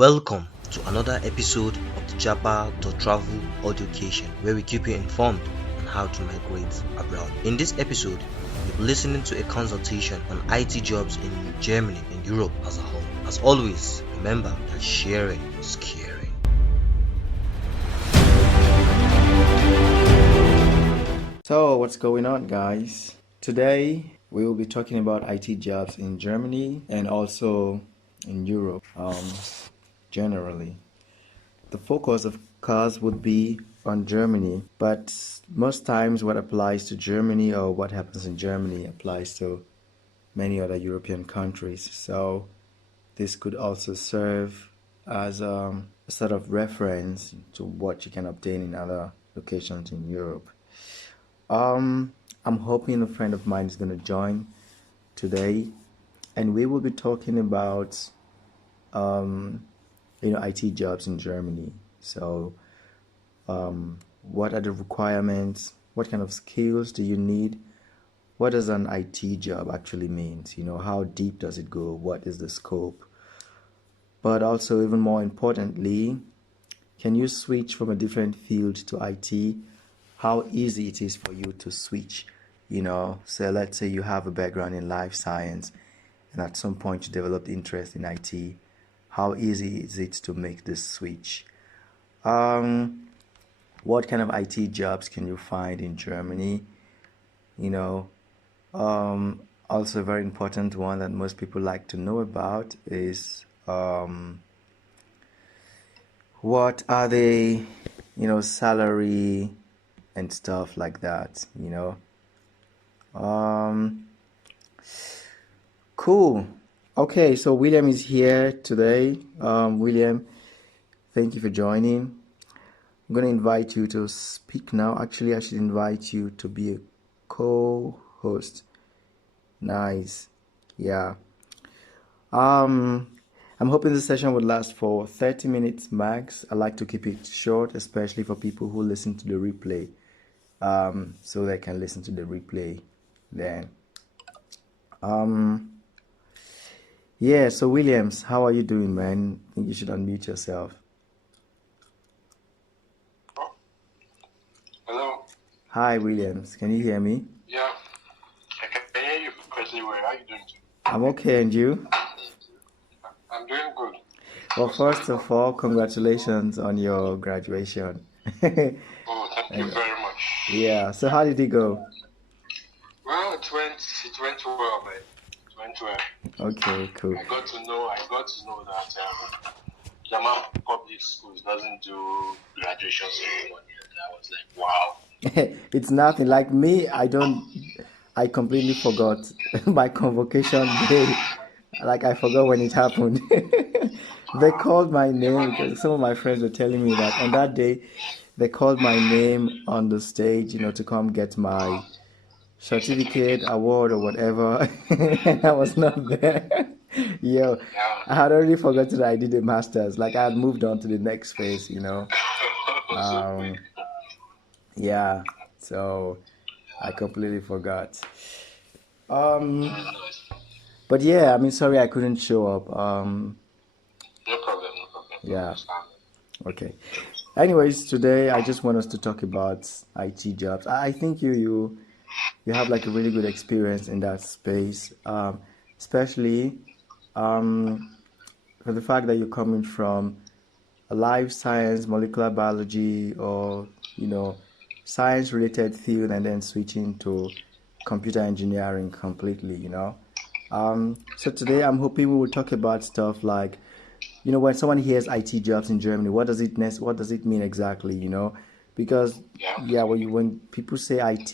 Welcome to another episode of the Japa Travel Education, where we keep you informed on how to migrate abroad. In this episode, you'll be listening to a consultation on IT jobs in Germany and Europe as a whole. As always, remember that sharing is caring. So, what's going on, guys? Today, we will be talking about IT jobs in Germany and also in Europe. Generally, the focus of course would be on Germany, but most times what applies to Germany or what happens in Germany applies to many other European countries. So this could also serve as a sort of reference to what you can obtain in other locations in Europe. I'm hoping a friend of mine is going to join today, and we will be talking about IT jobs in Germany. So, what are the requirements? What kind of skills do you need? What does an IT job actually mean? How deep does it go? What is the scope? But also, even more importantly, can you switch from a different field to IT? How easy it is for you to switch? So let's say you have a background in life science, and at some point you developed interest in IT. How easy is it to make this switch? What kind of IT jobs can you find in Germany? Also a very important one that most people like to know about is what are the, salary and stuff like that, Cool. Okay, so William is here today. William, thank you for joining. I'm going to invite you to speak now. Actually, I should invite you to be a co-host. Nice. Yeah. I'm hoping this session would last for 30 minutes max. I like to keep it short, especially for people who listen to the replay, so they can listen to the replay then. Yeah, so Williams, how are you doing, man? I think you should unmute yourself. Hello. Hi, Williams. Can you hear me? Yeah, I can hear you perfectly well. How are you doing? I'm okay, and you? I'm doing good. Well, first of all, congratulations on your graduation. Oh, thank you very much. Yeah, so how did it go? Well, it went well, man. It went well. Okay, cool. I got to know that German public schools doesn't do graduation ceremony. And I was like, wow. It's nothing like me. I completely forgot my convocation day. Like I forgot when it happened. They called my name because some of my friends were telling me that on that day they called my name on the stage, to come get my certificate, award, or whatever, and I was not there. Yo, I had already forgotten that I did a master's. Like I had moved on to the next phase, Yeah, so I completely forgot. But yeah, sorry I couldn't show up. No problem. Yeah. Okay. Anyways, today I just want us to talk about IT jobs. I think you have like a really good experience in that space, especially for the fact that you're coming from a life science, molecular biology, or science related field, and then switching to computer engineering completely. So today I'm hoping we will talk about stuff like, when someone hears IT jobs in Germany, what does it mean exactly? Because when people say IT,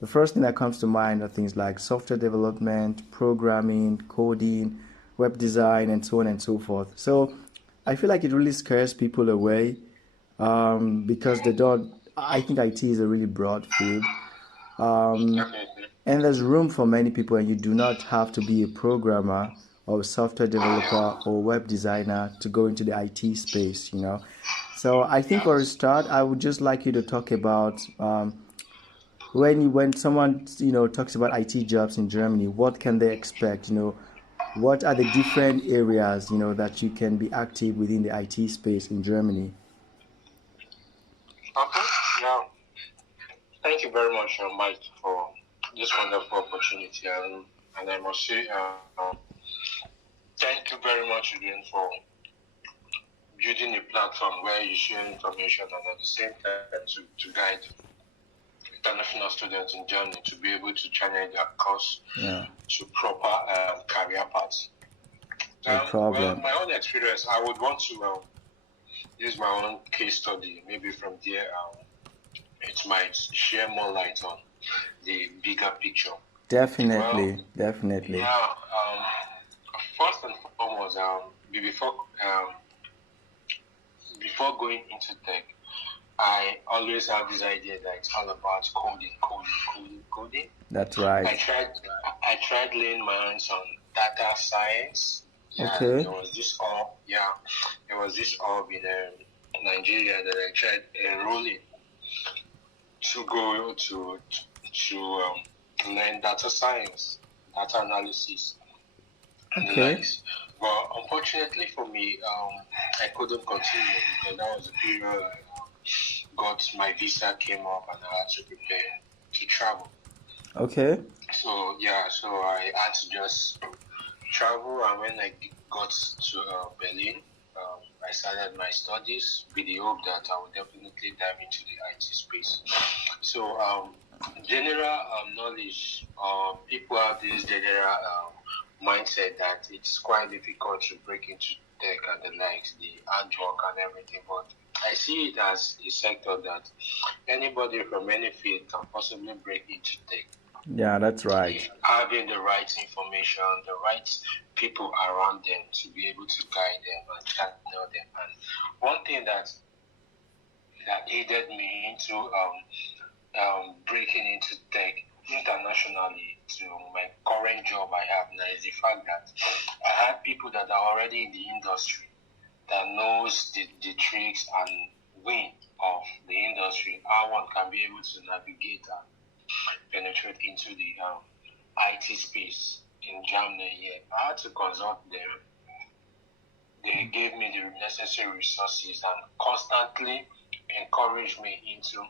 the first thing that comes to mind are things like software development, programming, coding, web design, and so on and so forth. So I feel like it really scares people away, because they don't. I think IT is a really broad field, and there's room for many people, and you do not have to be a programmer or a software developer or web designer to go into the IT space. So I think for a start, I would just like you to talk about when someone talks about IT jobs in Germany, what can they expect? what are the different areas, that you can be active within the IT space in Germany? Okay. Yeah. Thank you very much, Mike, for this wonderful opportunity. And I must say, thank you very much again for building a platform where you share information and at the same time to guide international students in Germany to be able to channel their course to proper career paths. No Well, problem. my own experience, I would want to use my own case study. Maybe from there, it might share more light on the bigger picture. Definitely, Well, definitely. yeah. First and foremost, before going into tech, I always have this idea that it's all about coding. That's right. I tried laying my hands on data science. Yeah, Okay. there was this orb in Nigeria that I tried enrolling to go to learn data science, data analysis, and the likes. But unfortunately for me, I couldn't continue because that was the period my visa came up and I had to prepare to travel. Okay. So I had to just travel, and when I got to Berlin, I started my studies with the hope that I would definitely dive into the IT space. So general knowledge, people have this general mindset that it's quite difficult to break into tech and the likes, the hard work and everything, but I see it as a sector that anybody from any field can possibly break into tech. Yeah, that's right. Having the right information, the right people around them to be able to guide them and channel them. And one thing that aided me into breaking into tech internationally to my current job I have now is the fact that I had people that are already in the industry that knows the tricks and way of the industry, how one can be able to navigate and penetrate into the IT space in Germany. Yeah, I had to consult them. They gave me the necessary resources and constantly encouraged me into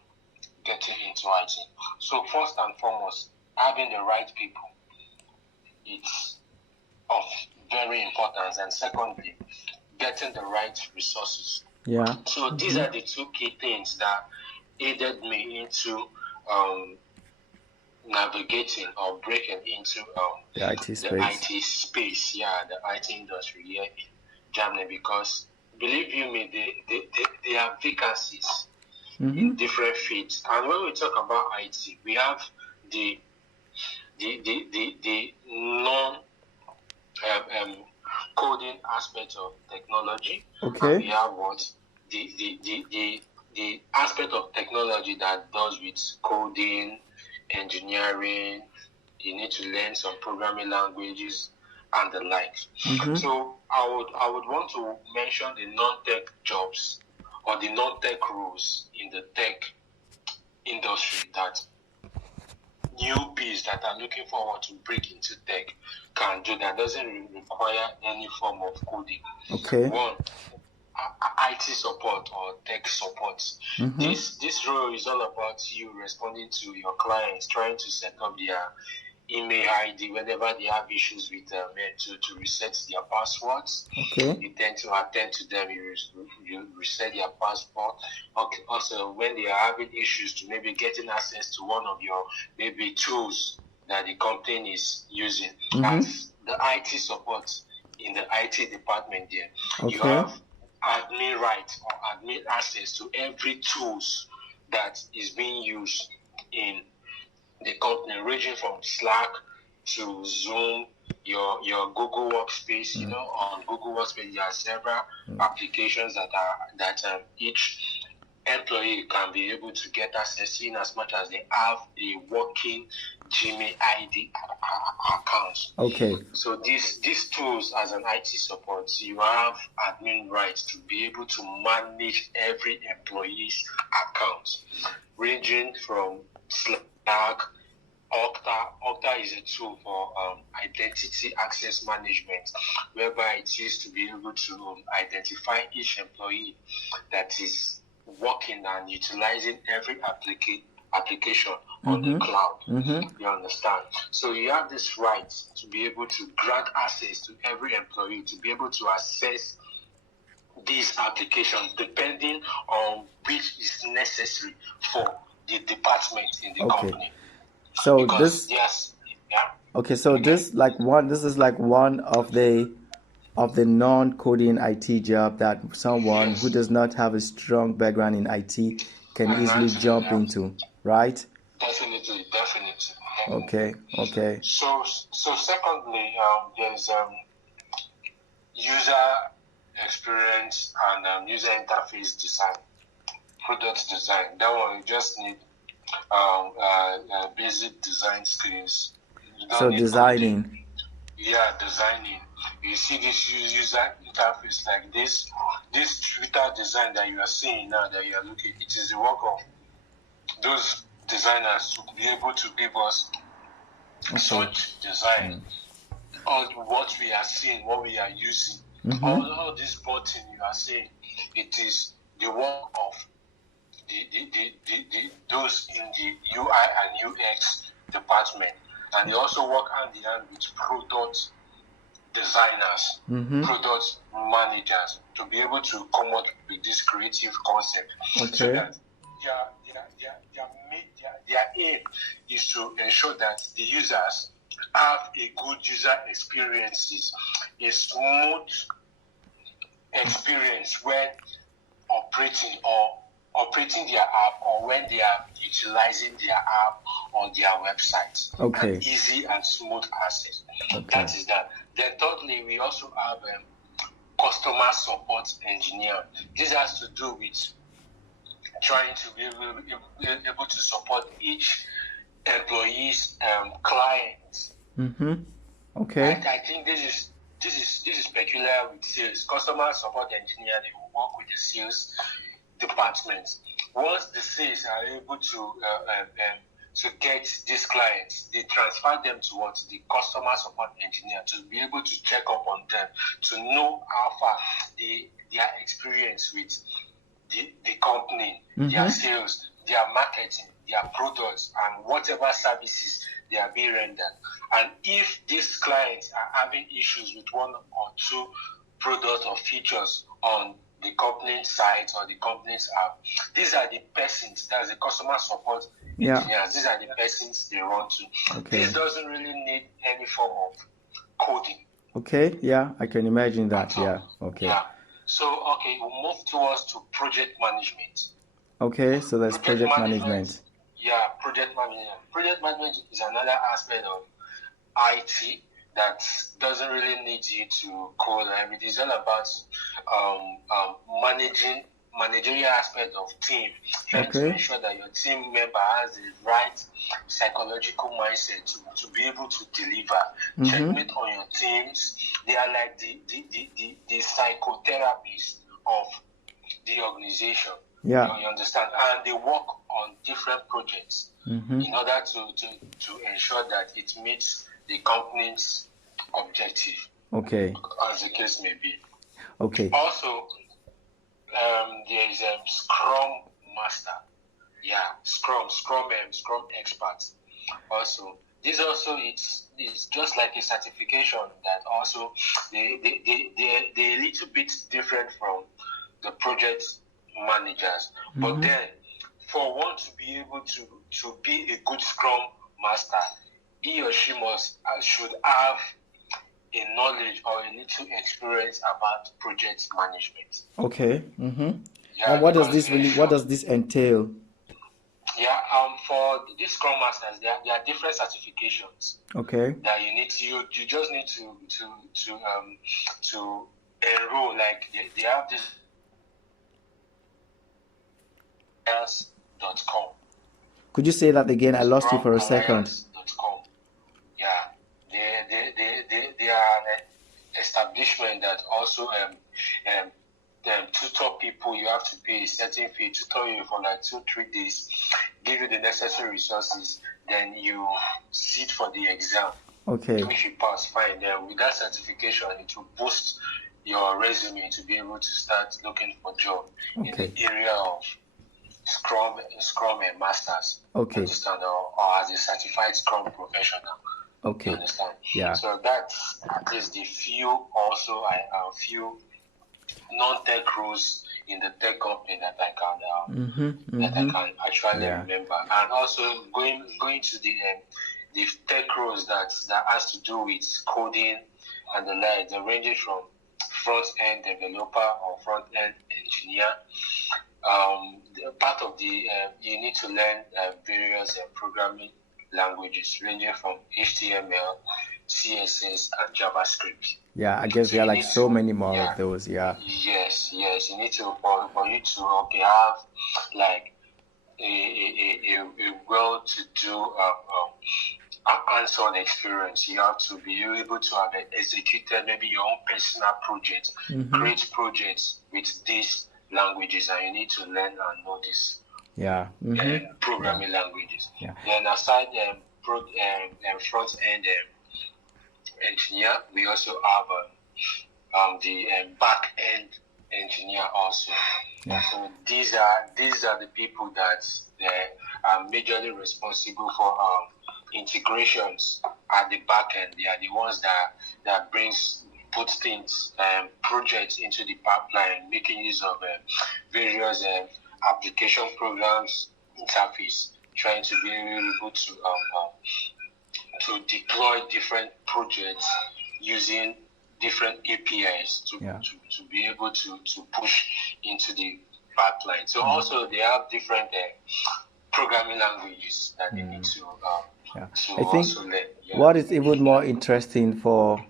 getting into IT. So first and foremost, having the right people, it's of very importance. And secondly, getting the right resources. Yeah. So these are the two key things that aided me into navigating or breaking into the IT space. The IT space, the IT industry here in Germany, because believe you me, they have vacancies in different fields. And when we talk about IT, we have the non coding aspect of technology. Okay. And we have what the aspect of technology that does with coding, engineering. You need to learn some programming languages and the like. So I would want to mention the non-tech jobs or the non-tech roles in the tech industry that newbies that are looking forward to break into tech can do that doesn't require any form of coding. Okay. One, IT support or tech support. This role is all about you responding to your clients, trying to set up their email ID whenever they have issues with to reset their passwords. Okay. You tend to attend to them. You reset their passport. Okay. Also, when they are having issues to maybe getting access to one of your maybe tools that the company is using, as the IT support in the IT department there, you have admin rights or admin access to every tools that is being used in the company, ranging from Slack to Zoom, your Google Workspace. You know, on Google Workspace there are several applications that each employee can be able to get access in as much as they have a working Gmail ID account. Okay. So these tools as an IT support, you have admin rights to be able to manage every employee's account, ranging from Slack Okta is a tool for identity access management, whereby it is to be able to identify each employee that is working and utilizing every application on the cloud. You understand? So you have this right to be able to grant access to every employee to be able to access these applications depending on which is necessary for the department in the company. So Because this yes, yeah. okay, so this is like one of the non-coding IT job that someone who Yes, does not have a strong background in IT can and easily actually, jump yeah, into, right? definitely, definitely, definitely. Okay, okay. So secondly, there's user experience and user interface design, product design. That one you just need basic design skills. You don't So need coding. designing. Yeah, designing. You see this user interface like this Twitter design that you are seeing now that you are looking. It is the work of those designers to be able to give us such design. All what we are seeing, what we are using, all this button you are seeing, it is the work of those in the UI and UX department, and they also work hand in hand with product designers, product managers to be able to come up with this creative concept, so Okay. that their aim is to ensure that the users have a good user experiences, a smooth experience when operating their app or when they are utilizing their app on their website. Okay. And easy and smooth access. Okay. That is that. Then thirdly, we also have customer support engineer. This has to do with trying to be able to support each employee's clients. Okay. I think this is peculiar with sales. Customer support engineer, they will work with the sales department. Once the sales are able to get these clients, they transfer them towards the customer support engineer to be able to check up on them, to know how far their experience with the company, their sales, their marketing, their products, and whatever services they are being rendered. And if these clients are having issues with one or two products or features on the company's site or the company's app, these are the persons, that's the customer support engineers, these are the persons they run to. Okay. This doesn't really need any form of coding. Okay, yeah, I can imagine that. Yeah, okay. Yeah. So, okay, we'll move towards to project management. Okay, so that's project management. Yeah, project management. Project management is another aspect of IT that doesn't really need you to code. It is all about managerial aspect of team, trying to ensure that your team member has the right psychological mindset to be able to deliver. Checkmate on your teams. They are like the psychotherapists of the organization. Yeah. You understand? And they work on different projects in order to ensure that it meets the company's objective. Okay. As the case may be. Okay. Also, there is a Scrum Master. Yeah, Scrum expert. Also, this also it's just like a certification that also they're a little bit different from the project managers. But then, for one to be able to be a good Scrum Master, he or she should have a knowledge or a little experience about project management. Okay. Yeah, And what does this entail? Yeah, for these Scrum Masters, there are different certifications. Okay. That you just need to enroll. Like they have this .com. Could you say that again? I lost you for a second. .com. Yeah, they are an establishment that also tutor people. You have to pay a certain fee, tutor you for like 2-3 days, give you the necessary resources, then you sit for the exam. Okay. If you pass, fine. Then with that certification, it will boost your resume to be able to start looking for job in Okay. the area of Scrum and Masters. Okay. Understand? Or as a certified Scrum professional. Okay. You understand? Yeah. So that's at least the few also few non-tech roles in the tech company that I can that I can actually remember, and also going to the tech roles that has to do with coding and the like. They range from front end developer or front end engineer. Part of the you need to learn various programming languages ranging from HTML, CSS, and JavaScript. Yeah, I guess there are like so many more of those. Yeah. Yes. You need to for you to have like a well-to-do hands-on experience. You have to be able to have executed maybe your own personal project, create projects with these languages, and you need to learn and know this. Yeah. Programming languages. Yeah. Then aside front end engineer, we also have the back end engineer also. Yeah. So these are the people that are majorly responsible for integrations at the back end. They are the ones that put things projects into the pipeline, making use of various application programs interface, trying to be able to deploy different projects using different APIs to be able to push into the pipeline. So also they have different programming languages that they need to I think also learn. Yeah. What is even more interesting for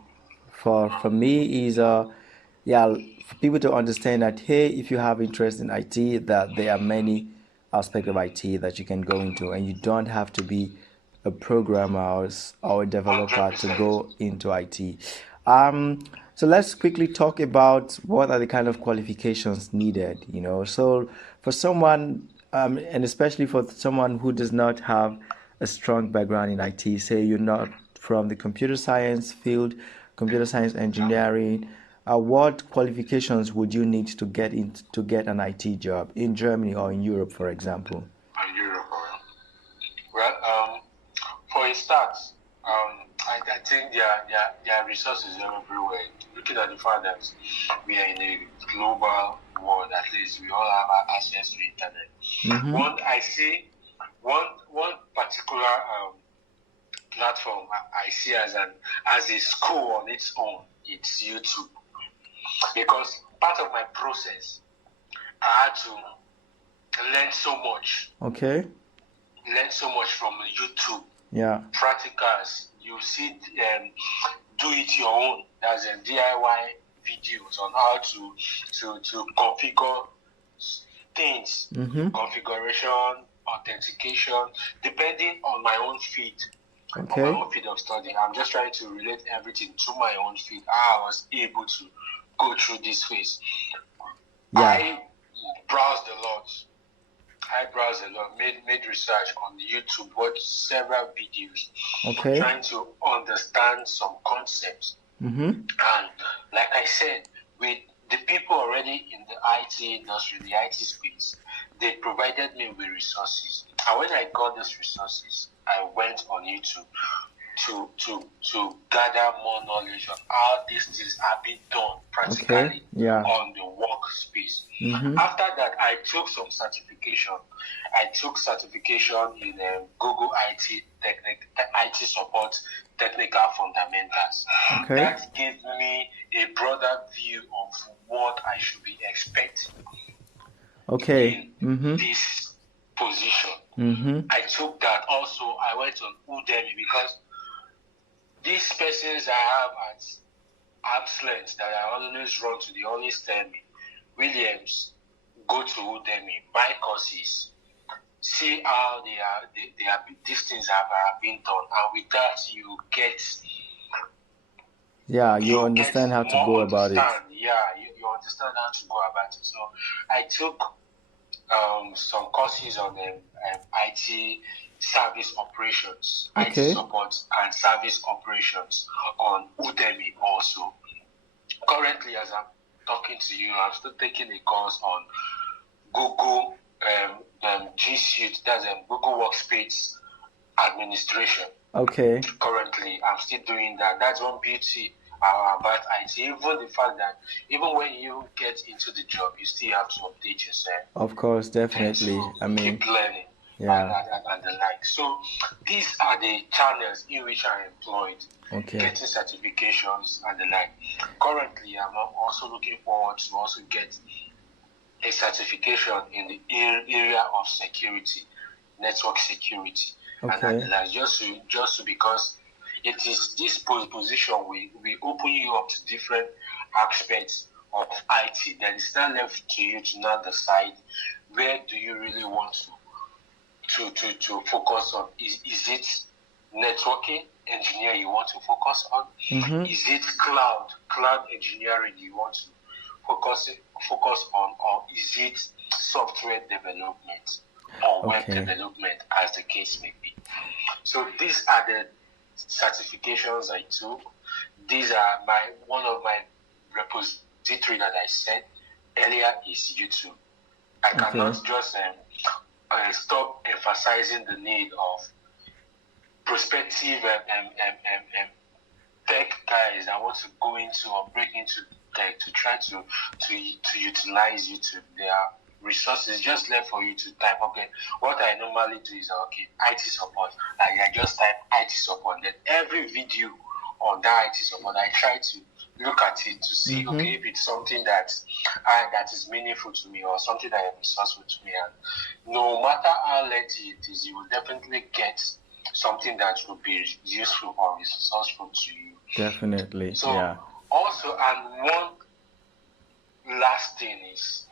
me is for people to understand that, hey, if you have interest in IT, that there are many aspects of IT that you can go into, and you don't have to be a programmer or a developer to go into IT. So let's quickly talk about what are the kind of qualifications needed. So for someone, and especially for someone who does not have a strong background in IT, say you're not from the computer science field, computer science engineering, what qualifications would you need to get an IT job in Germany or in Europe, for example? In Europe, well, for a start, I think their resources are everywhere. Looking at the fact that we are in a global world, at least we all have access to internet. One particular platform I see as a school on its own. It's YouTube, because part of my process, I had to learn so much. Okay. Learn so much from YouTube. Yeah. Practicals. You see, do it your own. That's DIY videos on how to configure things, configuration, authentication, depending on my own feed. Okay. On my own field of study. I'm just trying to relate everything to my own field. How I was able to go through this phase. Yeah. I browsed a lot, made research on YouTube, watched several videos, trying to understand some concepts. And like I said, with the people already in the IT industry, the IT space, they provided me with resources. And when I got those resources, I went on YouTube to gather more knowledge on how these things are being done practically on the workspace. After that, I took some certification. I took certification in Google IT support technical fundamentals. Okay. That gave me a broader view of what I should be expecting in this position. I took that. Also, I went on Udemy, because these persons I have at arm's length that I always run to, they always tell me, Williams, go to Udemy, buy courses, see how these things have been done, and with that you get Yeah, you you get understand how to go more about it. understand. Yeah, you understand how to go about it. So I took some courses on IT service operations, IT Okay. support and service operations on Udemy also. Currently, as I'm talking to you, I'm still taking a course on Google G Suite, that's Google Workspace administration. Okay. Currently, I'm still doing that. That's one beauty about IT. Even the fact that even when you get into the job, you still have to update yourself Of course, and definitely. to I mean, keep learning yeah. and the like. So these are the channels in which I employed, Okay. getting certifications and the like. Currently, I'm also looking forward to also get a certification in the area of security, network security, and the Okay. like. Just to because it is this position we open you up to different aspects of IT. Then it's not left to you to now decide where do you really want to focus on. Is it networking engineer you want to focus on? Mm-hmm. Is it cloud engineering you want to focus on, or is it software development or web Okay. development, as the case may be? So these are the certifications I took. These are one of my repository that I said earlier is YouTube. I cannot just stop emphasizing the need of prospective tech guys that want to go into or break into tech to try to utilize YouTube. There are resources just left for you to type. Okay, what I normally do is IT support. I just type IT support. Then every video on that IT support, I try to look at it to see okay if it's something that is meaningful to me or something that is resourceful to me. And no matter how lengthy it is, you will definitely get something that will be useful or resourceful to you. Definitely. So Yeah. also, and one last thing is,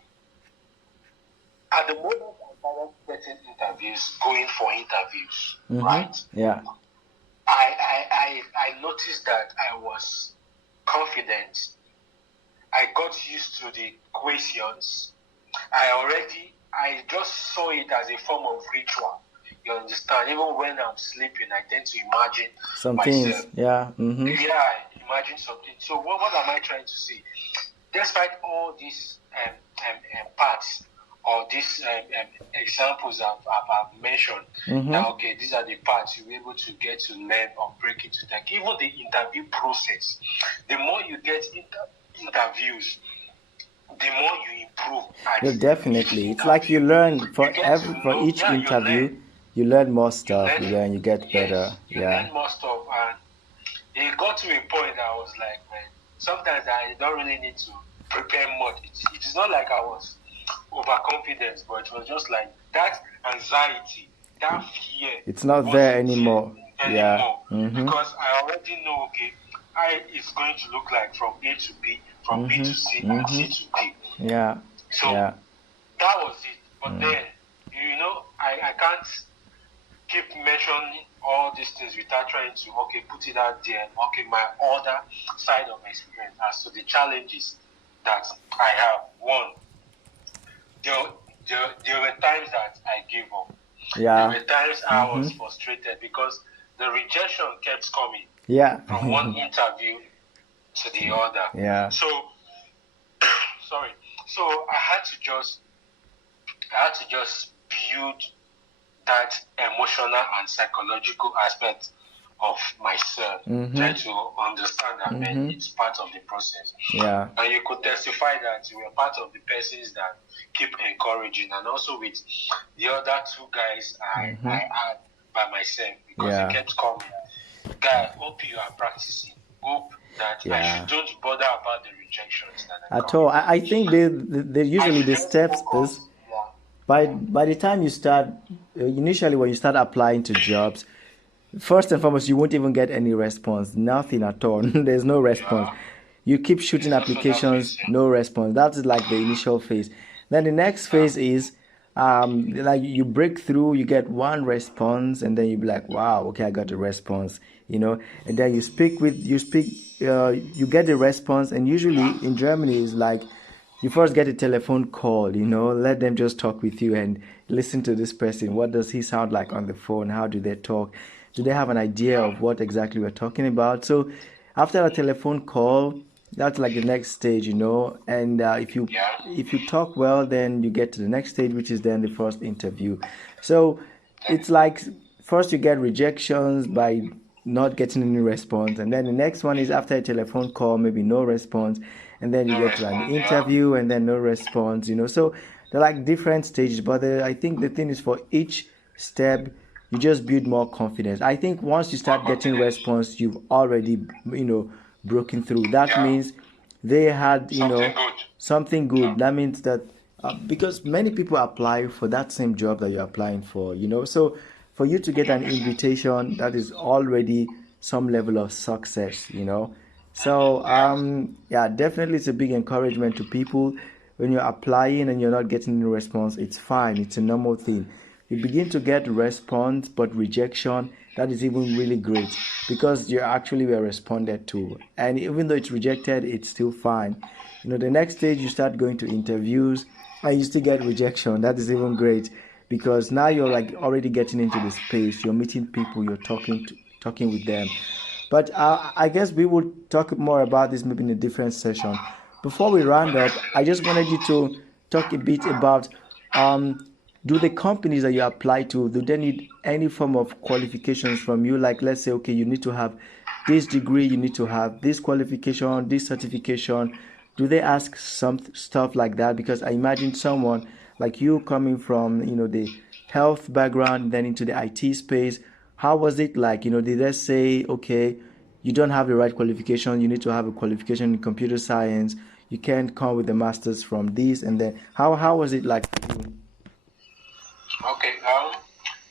at the moment I started getting interviews, going for interviews, right? Yeah. I noticed that I was confident. I got used to the questions. I just saw it as a form of ritual. You understand? Even when I'm sleeping, I tend to imagine Some myself. things. Yeah. Yeah, I imagine something. So what am I trying to say? Despite all these parts or these examples I've mentioned, that okay, these are the parts you're able to get to learn or break into tech. Even the interview process, the more you get interviews, the more you improve at Yeah, definitely. each It's like you interview. learn You get to for know, each yeah, interview, you learn more stuff. learn, You get better. yes, you Yeah. learn more stuff, and it got to a point that I was like, man, sometimes I don't really need to prepare much. It is not like I was overconfident, but it was just like that anxiety, that fear. It's not there Wasn't anymore. there Yeah. anymore because I already know, okay, it's going to look like from A to B, from B to C, and C to D. Yeah. So Yeah. that was it. But then, I can't keep mentioning all these things without trying to put it out there. Okay, my other side of experience as to the challenges that I have. One, there were times that I gave up. Yeah. There were times I was frustrated because the rejection kept coming Yeah. from one interview to the other. Yeah. So sorry. So I had to just build that emotional and psychological aspect of myself. Try to understand that man, it's part of the process. Yeah. And you could testify that you were part of the persons that keep encouraging, and also with the other two guys I had by myself, because they kept coming. Guy, hope you are practicing. Hope that I shouldn't bother about the rejections that At all. I think they usually the steps is by the time you start initially when you start applying to jobs, first and foremost you won't even get any response, nothing at all. There's no response. You keep shooting applications, no response. That's like the initial phase. Then the next phase is like you break through, you get one response, and then you be like, wow, okay, I got a response, and then you speak you get the response, and usually in Germany is like you first get a telephone call, let them just talk with you and listen to this person. What does he sound like on the phone? How do they talk? Do they have an idea of what exactly we're talking about? So after a telephone call, that's like the next stage, and if you talk well, then you get to the next stage, which is then the first interview. So it's like first you get rejections by not getting any response, and then the next one is after a telephone call, maybe no response, and then you get to an interview and then no response. So they're like different stages, but I think the thing is for each step you just build more confidence. I think once you start getting response, you've already broken through. That means they had something good. That means that because many people apply for that same job that you're applying for, so for you to get an invitation, that is already some level of success. So yeah, definitely it's a big encouragement to people. When you're applying and you're not getting any response, it's fine. It's a normal thing. You begin to get response but rejection, that is even really great because you actually were responded to, and even though it's rejected, it's still fine. The next stage you start going to interviews and you still get rejection. That is even great because now you're like already getting into the space, you're meeting people, you're talking with them. But I guess we will talk more about this maybe in a different session. Before we round up, I just wanted you to talk a bit about do the companies that you apply to, do they need any form of qualifications from you? Like let's say, okay, you need to have this degree, you need to have this qualification, this certification. Do they ask some stuff like that? Because I imagine someone like you coming from, the health background, then into the IT space. How was it like? Did they say, okay, you don't have the right qualification, you need to have a qualification in computer science, you can't come with the masters from this, and then how was it like for you? Okay.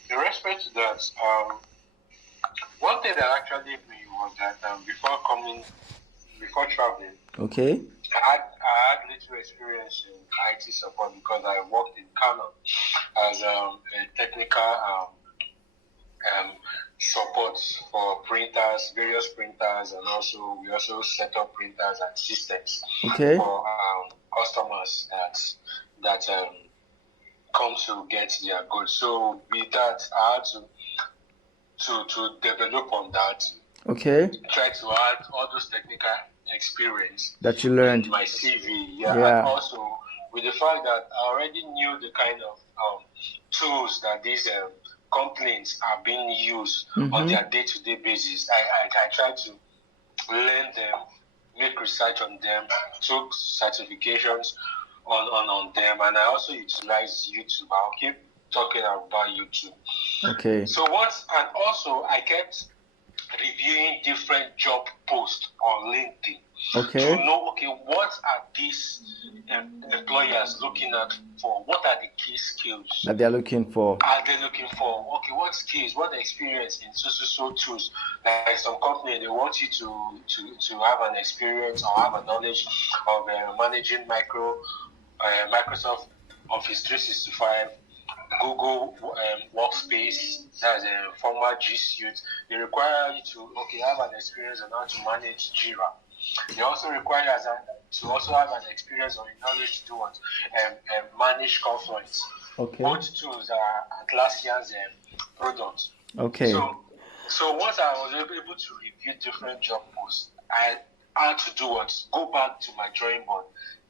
In respect to that, one thing that actually me was that before traveling, Okay. I had little experience in IT support because I worked in Canon as a technical support for printers, various printers, and we also set up printers and systems Okay. for customers that come to get their goods. So with that, I had to develop on that. Okay. Try to add all those technical experience That you learned. in my CV. Yeah. And also with the fact that I already knew the kind of tools that these complaints are being used on their day-to-day basis. I tried to learn them, make research on them, took certifications on them, and I also utilize YouTube. I'll keep talking about YouTube. Okay. So I kept reviewing different job posts on LinkedIn Okay. to know, okay, what are these employers looking at for? What are the key skills that they're looking for? Are they looking for? Okay, what skills, what experience in so tools? Like some company, they want you to have an experience or have a knowledge of managing Microsoft Office 365, Google Workspace, that's a former G Suite. They require you to have an experience on how to manage Jira. They also require to also have an experience or knowledge to do what manage Confluence. Okay. Both tools are Atlassian's products. Okay. So once I was able to review different job posts, I had to do what? Go back to my drawing board.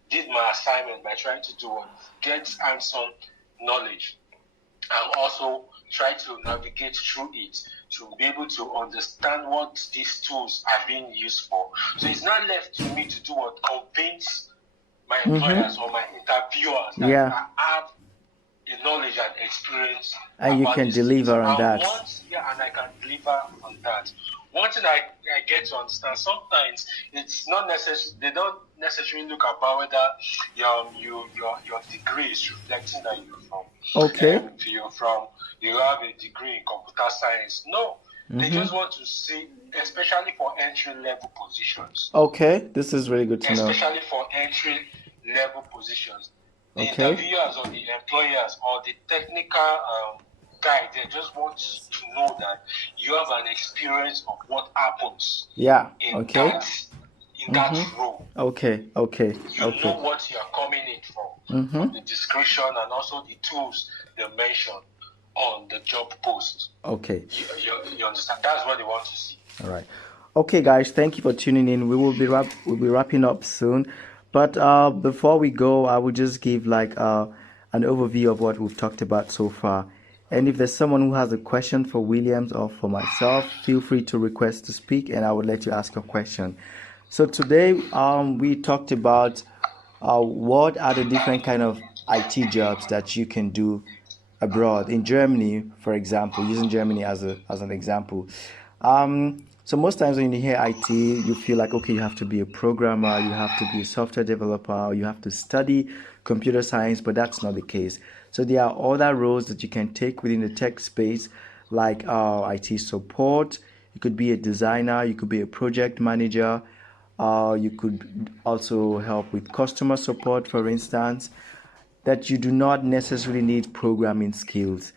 Did my assignment by trying to do what? Get hands-on knowledge. And also try to navigate through it to be able to understand what these tools are being used for. So it's not left to me to do what? Convince my employers or my interviewers that I have the knowledge and experience. And you can deliver on that. And I can deliver on that. One thing I get to understand, sometimes it's not necessary. They don't necessarily look about whether your degree is reflecting that you're from. Okay. You have a degree in computer science. No, they just want to see, especially for entry level positions. Okay, this is really good to know. Especially for entry level positions, the Okay. interviewers or the employers or the technical guy, they just want to know that you have an experience of what happens Yeah. in Okay. that in that role. Okay. You know what you are coming in for, from the description and also the tools they mention on the job post. Okay. You understand? That's what they want to see. All right. Okay, guys, thank you for tuning in. We'll be wrapping up soon. But before we go, I will just give like an overview of what we've talked about so far. And if there's someone who has a question for Williams or for myself, feel free to request to speak, and I will let you ask a question. So today, we talked about what are the different kind of IT jobs that you can do abroad in Germany, for example, using Germany as an example. So most times when you hear IT, you feel like, okay, you have to be a programmer, you have to be a software developer, you have to study computer science, but that's not the case. So there are other roles that you can take within the tech space, like IT support. You could be a designer, you could be a project manager, you could also help with customer support, for instance, that you do not necessarily need programming skills.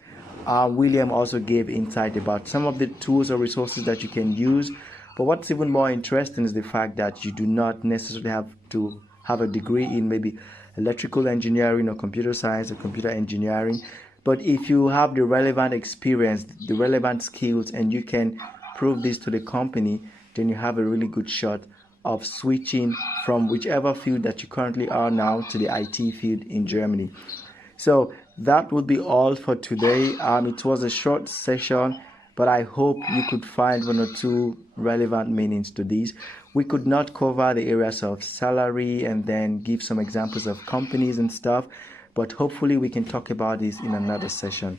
William also gave insight about some of the tools or resources that you can use. But what's even more interesting is the fact that you do not necessarily have to have a degree in maybe electrical engineering or computer science or computer engineering. But if you have the relevant experience, the relevant skills, and you can prove this to the company, then you have a really good shot of switching from whichever field that you currently are now to the IT field in Germany. So that would be all for today. It was a short session, but I hope you could find one or two relevant meanings to these. We could not cover the areas of salary and then give some examples of companies and stuff, but hopefully we can talk about this in another session.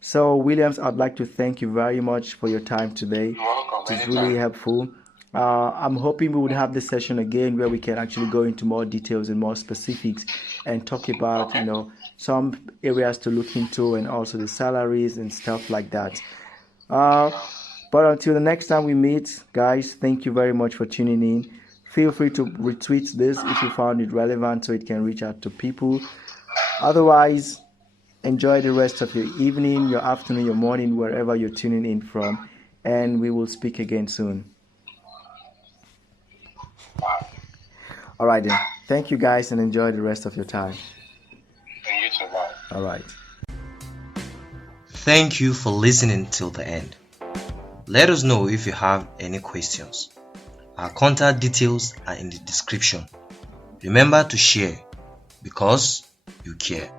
So, Williams, I'd like to thank you very much for your time today. You're welcome. It was really helpful. I'm hoping we would have this session again where we can actually go into more details and more specifics and talk about, some areas to look into and also the salaries and stuff like that. But until the next time we meet, guys, thank you very much for tuning in. Feel free to retweet this if you found it relevant so it can reach out to people. Otherwise, enjoy the rest of your evening, your afternoon, your morning, wherever you're tuning in from, and we will speak again soon. All right then. Thank you guys and enjoy the rest of your time. And you too, bye. All right. Thank you for listening till the end. Let us know if you have any questions. Our contact details are in the description. Remember to share because you care.